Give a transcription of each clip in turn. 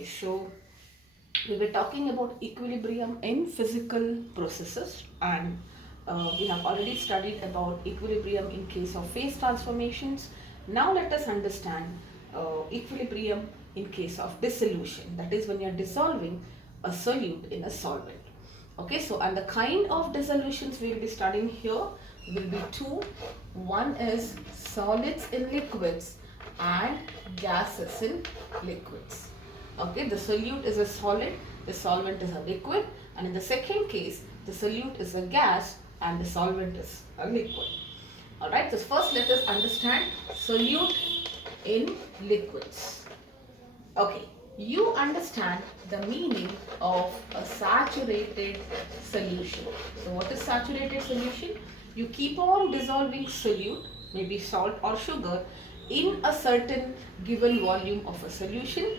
Okay, so we were talking about equilibrium in physical processes, and we have already studied about equilibrium in case of phase transformations. Now let us understand equilibrium in case of dissolution, that is when you are dissolving a solute in a solvent. Okay, so and the kind of dissolutions we will be studying here will be two. One is solids in liquids and gases in liquids. Okay, the solute is a solid, the solvent is a liquid, and in the second case, the solute is a gas and the solvent is a liquid. Alright, so first let us understand solute in liquids. Okay, you understand the meaning of a saturated solution. So what is saturated solution? You keep on dissolving solute, maybe salt or sugar, in a certain given volume of a solution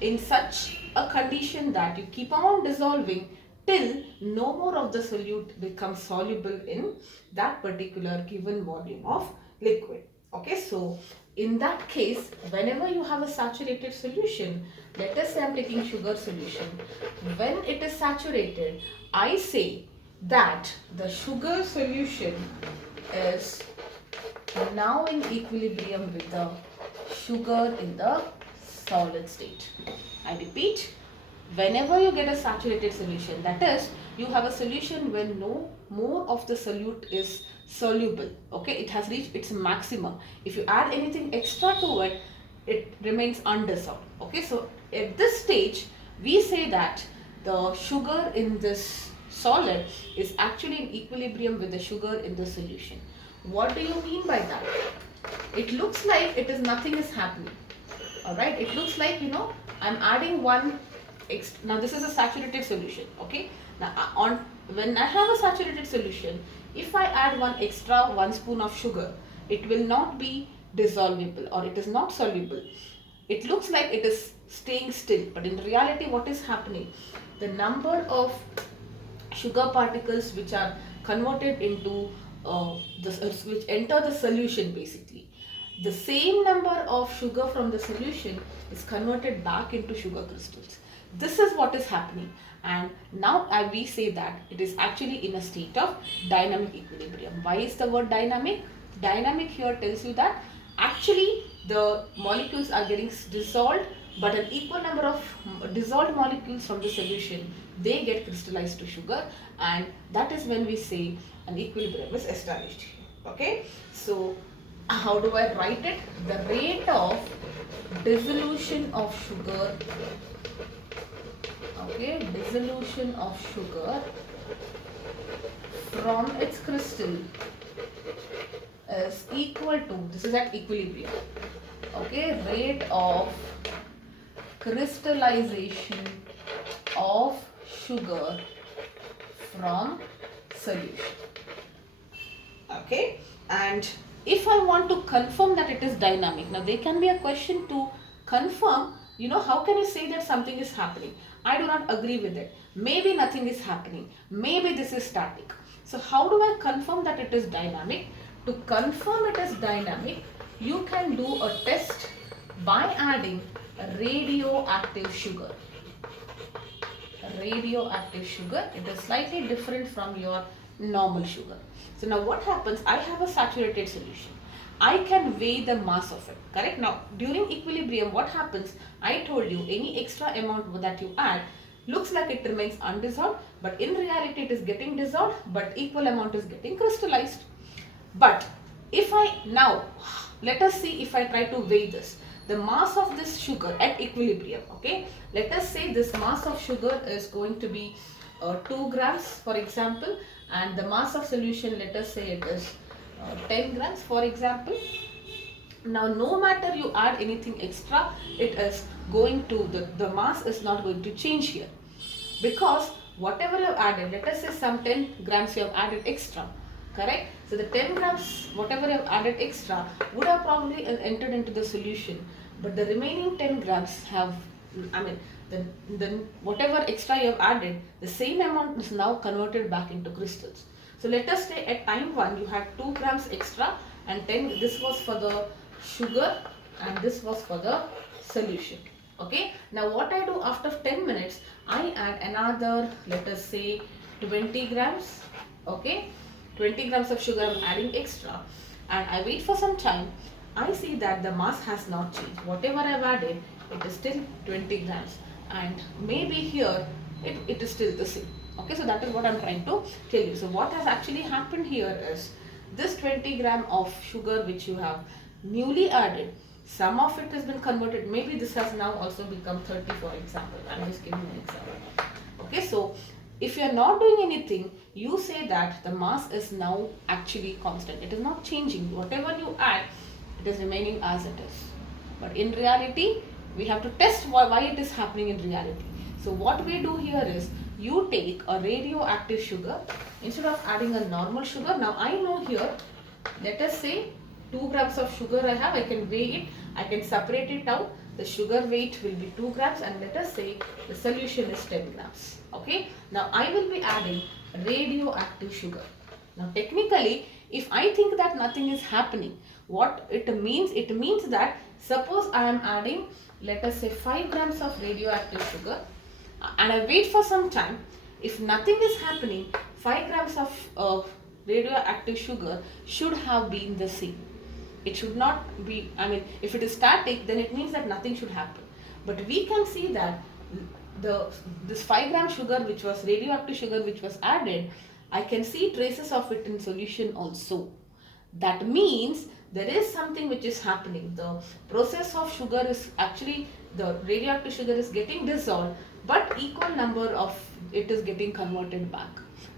in such a condition that you keep on dissolving till no more of the solute becomes soluble in that particular given volume of liquid. Okay, so in that case, whenever you have a saturated solution, let us say I am taking sugar solution. When it is saturated, I say that the sugar solution is now in equilibrium with the sugar in the solid state. I repeat, whenever you get a saturated solution, that is, you have a solution when no more of the solute is soluble. Okay, it has reached its maximum. If you add anything extra to it, it remains undissolved. Okay, so at this stage, we say that the sugar in this solid is actually in equilibrium with the sugar in the solution. What do you mean by that? It looks like it is nothing is happening. Alright, it looks like, I'm adding one extra. Now this is a saturated solution. Okay, now on when I have a saturated solution, if I add one spoon of sugar, it will not be dissolvable or it is not soluble. It looks like it is staying still, but in reality what is happening? The number of sugar particles which are converted into which enter the solution, basically the same number of sugar from the solution is converted back into sugar crystals. This is what is happening, and now we say that it is actually in a state of dynamic equilibrium. Why is the word dynamic? Dynamic here tells you that actually the molecules are getting dissolved, but an equal number of dissolved molecules from the solution, they get crystallized to sugar, and that is when we say an equilibrium is established. Okay, so how do I write it? The rate of dissolution of sugar, okay, dissolution of sugar from its crystal is equal to, this is at equilibrium, okay, rate of crystallization of sugar from solution. Okay, and if I want to confirm that it is dynamic, now there can be a question to confirm, how can you say that something is happening? I do not agree with it. Maybe nothing is happening. Maybe this is static. So how do I confirm that it is dynamic? To confirm it is dynamic, you can do a test by adding radioactive sugar. Radioactive sugar, it is slightly different from your normal sugar. So now what happens? I have a saturated solution. I can weigh the mass of it, correct? Now during equilibrium, what happens? I told you any extra amount that you add looks like it remains undissolved, but in reality it is getting dissolved, but equal amount is getting crystallized. But if I now, let us see if I try to weigh this. The mass of this sugar at equilibrium, okay, let us say this mass of sugar is going to be 2 grams, for example, and the mass of solution, let us say it is 10 grams, for example. Now no matter you add anything extra, it is going to, the mass is not going to change here, because whatever you have added, let us say some 10 grams you have added extra, correct? So the 10 grams whatever you have added extra would have probably entered into the solution, but the remaining 10 grams have, the whatever extra you have added, the same amount is now converted back into crystals. So let us say at time 1 you had 2 grams extra and 10, this was for the sugar and this was for the solution. Okay, now what I do after 10 minutes, I add another, let us say 20 grams. Okay, 20 grams of sugar I'm adding extra, and I wait for some time. I see that the mass has not changed. Whatever I've added, it is still 20 grams, and maybe here it is still the same. Okay, so that is what I'm trying to tell you. So what has actually happened here is this 20 gram of sugar which you have newly added, some of it has been converted. Maybe this has now also become 30, for example. I'm just giving an example. Okay, so if you are not doing anything, you say that the mass is now actually constant. It is not changing. Whatever you add, it is remaining as it is. But in reality, we have to test why it is happening in reality. So what we do here is, you take a radioactive sugar instead of adding a normal sugar. Now I know here, let us say 2 grams of sugar I have, I can weigh it, I can separate it out. The sugar weight will be 2 grams, and let us say the solution is 10 grams. Okay, now I will be adding radioactive sugar. Now technically, if I think that nothing is happening, what it means that suppose I am adding, let us say 5 grams of radioactive sugar, and I wait for some time. If nothing is happening, 5 grams of radioactive sugar should have been the same. It should not be, I mean, if it is static, then it means that nothing should happen. But we can see that this 5 gram sugar, which was radioactive sugar, which was added, I can see traces of it in solution also. That means there is something which is happening. The process of sugar is actually, the radioactive sugar is getting dissolved, but equal number of it is getting converted back.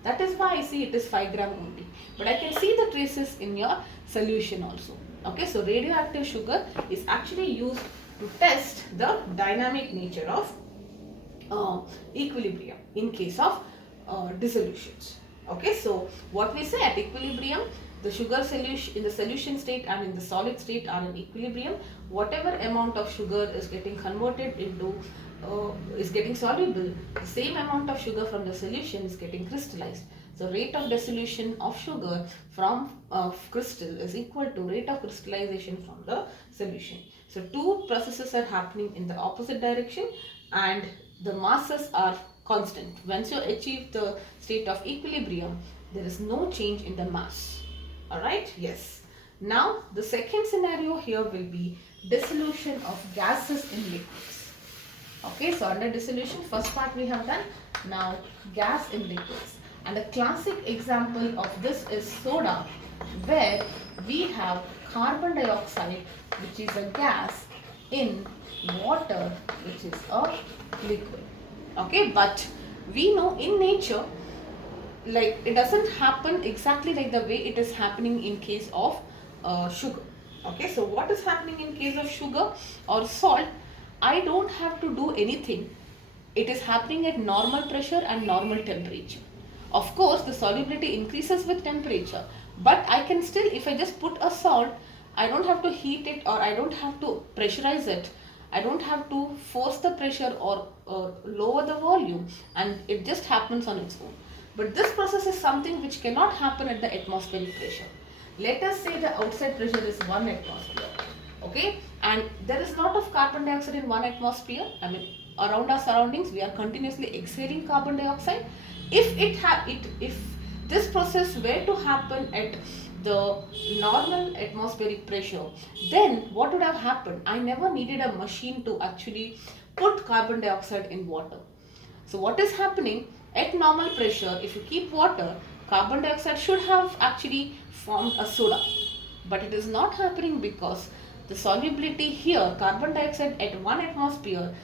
That is why I see it is 5 gram only. But I can see the traces in your solution also. Okay, so radioactive sugar is actually used to test the dynamic nature of equilibrium in case of dissolutions. Okay, so what we say, at equilibrium, the sugar solution in the solution state and in the solid state are in equilibrium. Whatever amount of sugar is getting converted into is getting soluble, the same amount of sugar from the solution is getting crystallized. So rate of dissolution of sugar from crystal is equal to rate of crystallization from the solution. So two processes are happening in the opposite direction, and the masses are constant. Once you achieve the state of equilibrium, there is no change in the mass. Alright, yes. Now the second scenario here will be dissolution of gases in liquids. Okay, so under dissolution, first part we have done. Now gas in liquids. And a classic example of this is soda, where we have carbon dioxide, which is a gas, in water, which is a liquid. Okay, but we know in nature, like, it doesn't happen exactly like the way it is happening in case of sugar. Okay, so what is happening in case of sugar or salt? I don't have to do anything. It is happening at normal pressure and normal temperature. Of course, the solubility increases with temperature, but I can still, if I just put a salt, I don't have to heat it, or I don't have to pressurize it. I don't have to force the pressure or lower the volume, and it just happens on its own. But this process is something which cannot happen at the atmospheric pressure. Let us say the outside pressure is 1 atmosphere. Okay, and there is a lot of carbon dioxide in 1 atmosphere. I mean, around our surroundings, we are continuously exhaling carbon dioxide. If this process were to happen at the normal atmospheric pressure, then what would have happened? I never needed a machine to actually put carbon dioxide in water. So what is happening at normal pressure? If you keep water, carbon dioxide should have actually formed a soda, but it is not happening because the solubility here, carbon dioxide at 1 atmosphere,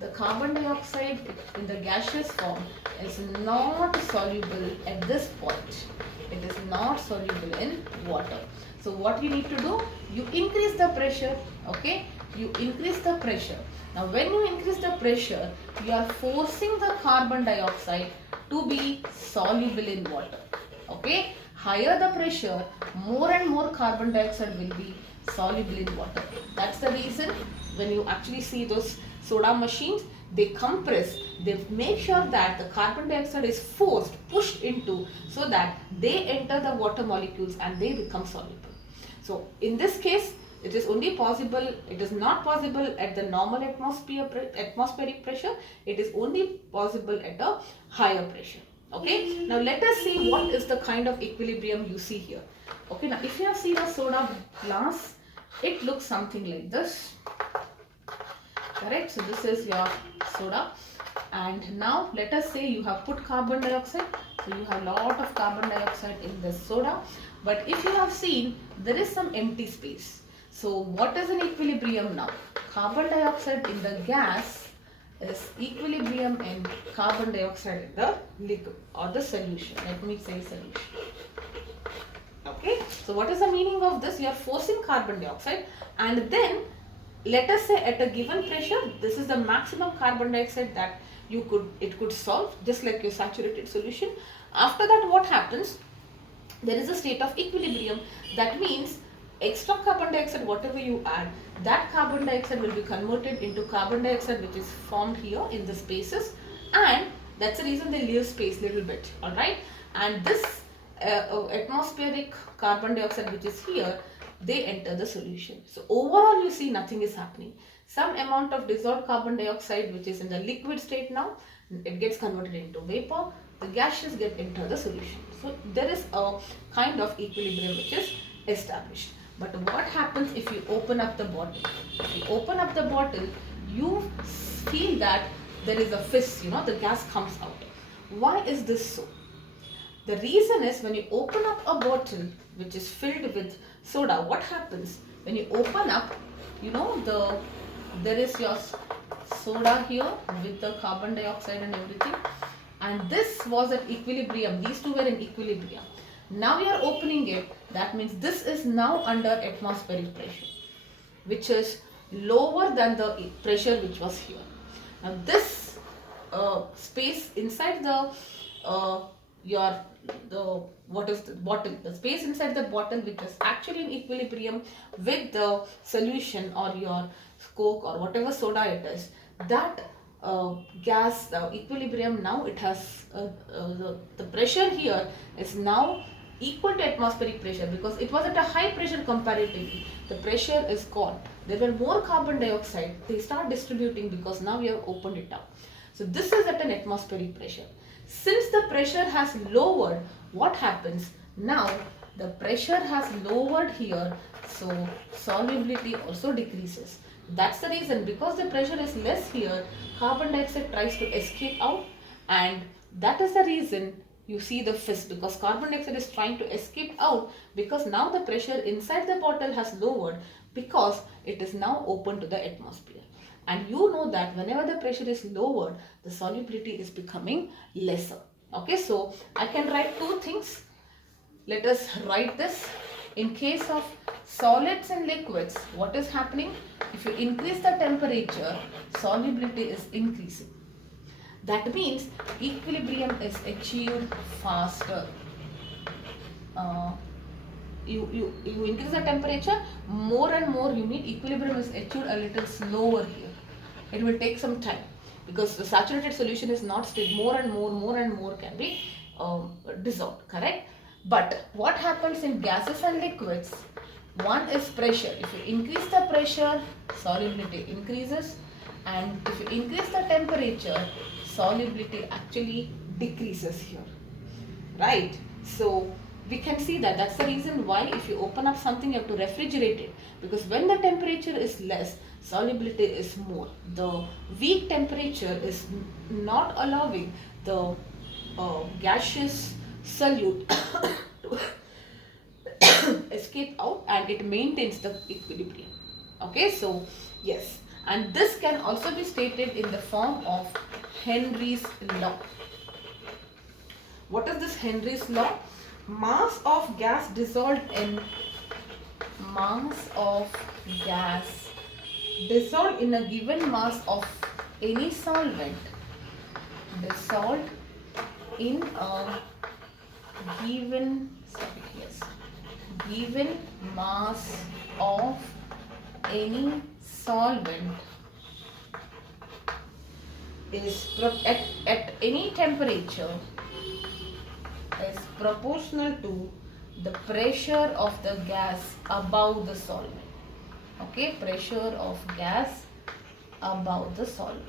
the carbon dioxide in the gaseous form is not soluble at this point. It is not soluble in water. So what you need to do, you increase the pressure. Okay, you increase the pressure. Now when you increase the pressure, you are forcing the carbon dioxide to be soluble in water. Okay, higher the pressure, more and more carbon dioxide will be soluble in water. That's the reason when you actually see those soda machines, they compress, they make sure that the carbon dioxide is pushed into, so that they enter the water molecules and they become soluble. So in this case, It is only possible, it is not possible at the normal atmospheric pressure. It is only possible at a higher pressure. Okay, now let us see what is the kind of equilibrium you see here. Okay, now if you have seen a soda glass, it looks something like this. Correct? So this is your soda. And now let us say you have put carbon dioxide. So you have a lot of carbon dioxide in this soda. But if you have seen, there is some empty space. So what is an equilibrium now? Carbon dioxide in the gas is equilibrium in carbon dioxide in the liquid or the solution. Let me say solution. Okay. So what is the meaning of this? You are forcing carbon dioxide, and then let us say at a given pressure, this is the maximum carbon dioxide that it could solve, just like your saturated solution. After that, what happens? There is a state of equilibrium. That means extra carbon dioxide, whatever you add, that carbon dioxide will be converted into carbon dioxide which is formed here in the spaces, and that's the reason they leave space little bit. All right, and this atmospheric carbon dioxide which is here, they enter the solution. So overall you see nothing is happening. Some amount of dissolved carbon dioxide which is in the liquid state now, it gets converted into vapor. The gases get into the solution. So there is a kind of equilibrium which is established. But what happens if you open up the bottle? If you open up the bottle, you feel that there is a fizz, the gas comes out. Why is this so? The reason is when you open up a bottle which is filled with soda, what happens? When you open up, there is your soda here with the carbon dioxide and everything, and this was at equilibrium. These two were in equilibrium. Now we are opening it. That means this is now under atmospheric pressure, which is lower than the pressure which was here. Now this space inside the bottle, the space inside the bottle which is actually in equilibrium with the solution or your Coke or whatever soda it is, that gas equilibrium, now it has the pressure here is now equal to atmospheric pressure, because it was at a high pressure comparatively. The pressure is gone. There were more carbon dioxide. They start distributing because now we have opened it up. So this is at an atmospheric pressure. Since the pressure has lowered, what happens? Now the pressure has lowered here, so solubility also decreases. That's the reason, because the pressure is less here, carbon dioxide tries to escape out, and that is the reason you see the fizz, because carbon dioxide is trying to escape out, because now the pressure inside the bottle has lowered, because it is now open to the atmosphere. And you know that whenever the pressure is lowered, the solubility is becoming lesser. Okay, so I can write two things. Let us write this. In case of solids and liquids, what is happening? If you increase the temperature, solubility is increasing. That means equilibrium is achieved faster. You increase the temperature, more and more you need, equilibrium is achieved a little slower here. It will take some time, because the saturated solution is not stable. More and more can be dissolved, correct? But what happens in gases and liquids? One is pressure. If you increase the pressure, solubility increases, and if you increase the temperature, solubility actually decreases here, right? So we can see that. That's the reason why if you open up something, you have to refrigerate it, because when the temperature is less, solubility is more. The weak temperature is not allowing the gaseous solute to escape out, and it maintains the equilibrium. Okay, so yes, and this can also be stated in the form of Henry's law. What is this Henry's law? Mass of gas dissolved in a given mass of any solvent, dissolved in a given mass of any solvent is at any temperature is proportional to the pressure of the gas above the solvent. Okay, pressure of gas above the solvent.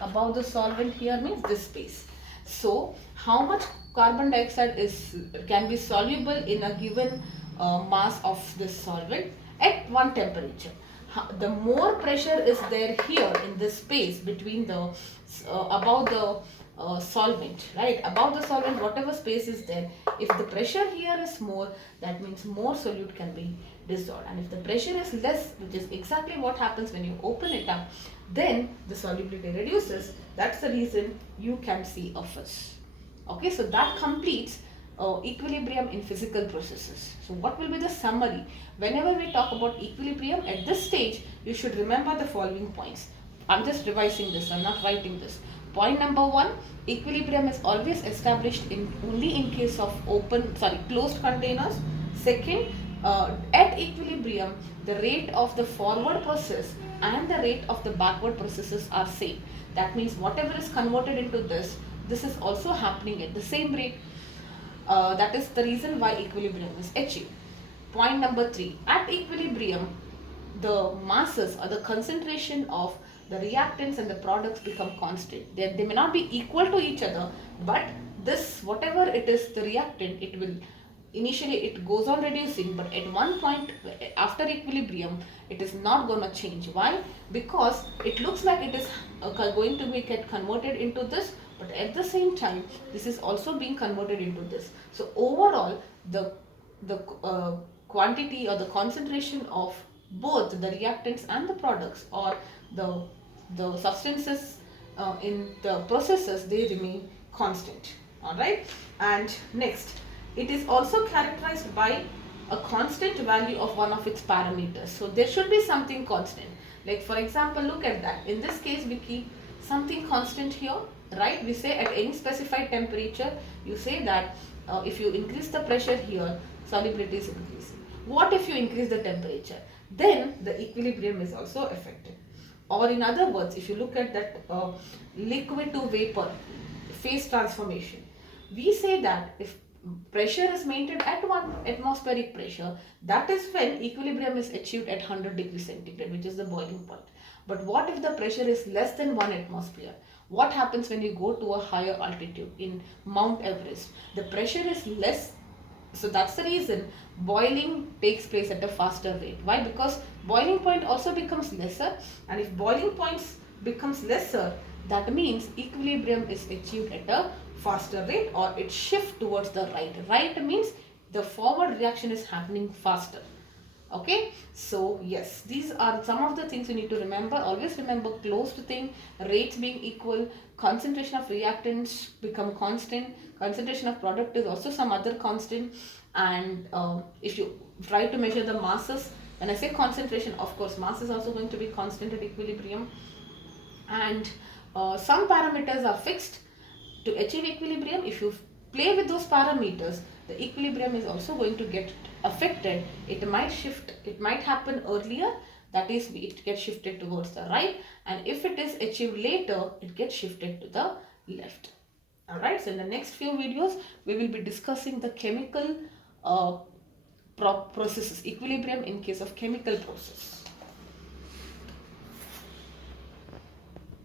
Above the solvent here means this space. So how much carbon dioxide is can be soluble in a given mass of this solvent at one temperature. The more pressure is there here in this space between the above the solvent, right? Above the solvent, whatever space is there, if the pressure here is more, that means more solute can be dissolved. And if the pressure is less, which is exactly what happens when you open it up, then the solubility reduces. That's the reason you can see a fizz. Okay, so that completes equilibrium in physical processes. So what will be the summary? Whenever we talk about equilibrium at this stage, you should remember the following points. I'm just revising this, I'm not writing this. Point number one, equilibrium is always established in only in case of closed containers. Second, at equilibrium, the rate of the forward process and the rate of the backward processes are same. That means whatever is converted into this is also happening at the same rate. That is the reason why equilibrium is achieved. Point number three, at equilibrium, the masses or the concentration of the reactants and the products become constant. They may not be equal to each other, but this, whatever it is, the reactant, it will initially it goes on reducing, but at one point after equilibrium it is not going to change. Why? Because it looks like it is going to be get converted into this, but at the same time this is also being converted into this. So overall the quantity or the concentration of both the reactants and the products, or the substances in the processes, they remain constant. All right. And next, it is also characterized by a constant value of one of its parameters. So there should be something constant. Like for example, look at that. In this case, we keep something constant here, right? We say at any specified temperature, you say that if you increase the pressure here, solubility is increasing. What if you increase the temperature? Then the equilibrium is also affected. Or in other words, if you look at that liquid to vapor phase transformation, we say that if pressure is maintained at 1 atmospheric pressure, that is when equilibrium is achieved at 100 degrees centigrade, which is the boiling point. But what if the pressure is less than 1 atmosphere? What happens when you go to a higher altitude in Mount Everest? The pressure is less, so that's the reason boiling takes place at a faster rate. Why? Because boiling point also becomes lesser, and if boiling points becomes lesser, that means equilibrium is achieved at a faster rate, or it shifts towards the right. Right means the forward reaction is happening faster. Okay, so yes, these are some of the things you need to remember. Always remember closed thing, rates being equal, concentration of reactants become constant, concentration of product is also some other constant. And if you try to measure the masses, when I say concentration, of course mass is also going to be constant at equilibrium. And some parameters are fixed to achieve equilibrium. If you play with those parameters, the equilibrium is also going to get affected. It might shift, it might happen earlier, that is it gets shifted towards the right, and if it is achieved later, it gets shifted to the left. Alright, so in the next few videos we will be discussing the chemical processes, equilibrium in case of chemical process.